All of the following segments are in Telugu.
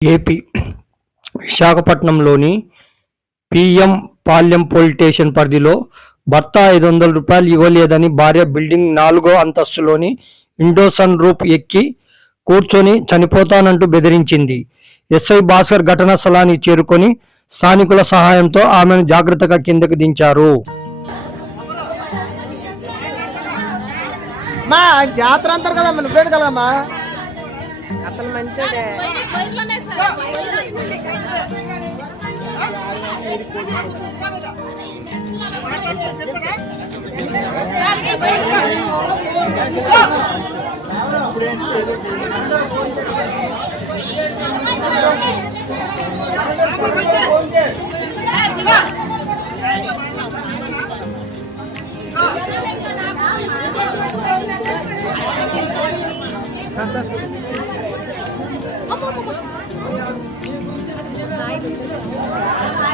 ఏపీ విశాఖపట్నంలోని పిఎం పాలెం పోలీస్ స్టేషన్ పరిధిలో భర్త 500 రూపాయలు ఇవ్వలేదని భార్య బిల్డింగ్ 4వ అంతస్తులోని విండో సన్ రూఫ్ ఎక్కి కూర్చొని చనిపోతానంటూ బెదిరించింది. ఎస్ఐ భాస్కర్ ఘటనా స్థలానికి చేరుకొని స్థానికుల సహాయంతో ఆమెను జాగ్రత్తగా కిందకి దించారు. మా జాతర అంటారు కదా నువ్వేడు కదమ్మా అతను మంచోడే.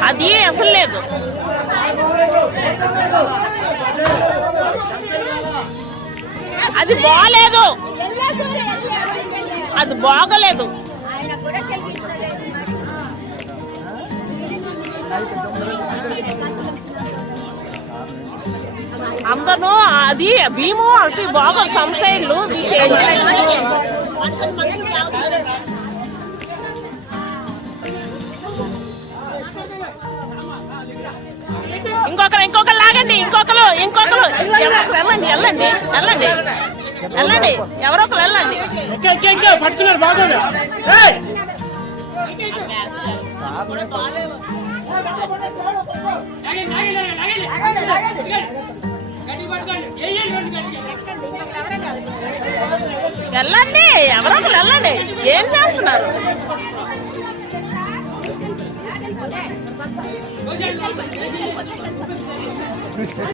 అది అసలు లేదు, అది బాగలేదు, అది బాగలేదు. అందరూ అది భీము అటు బాగా సంశయాలు ఇంకొకరు లాగండి, ఇంకొకరు వెళ్ళండి వెళ్ళండి వెళ్ళండి వెళ్ళండి, ఎవరో ఒకరు వెళ్ళండి. పట్టుకున్నారు బాగోదు. వెళ్ళండి, ఎవరో ఒకరు వెళ్ళండి. ఏం చేస్తున్నారు?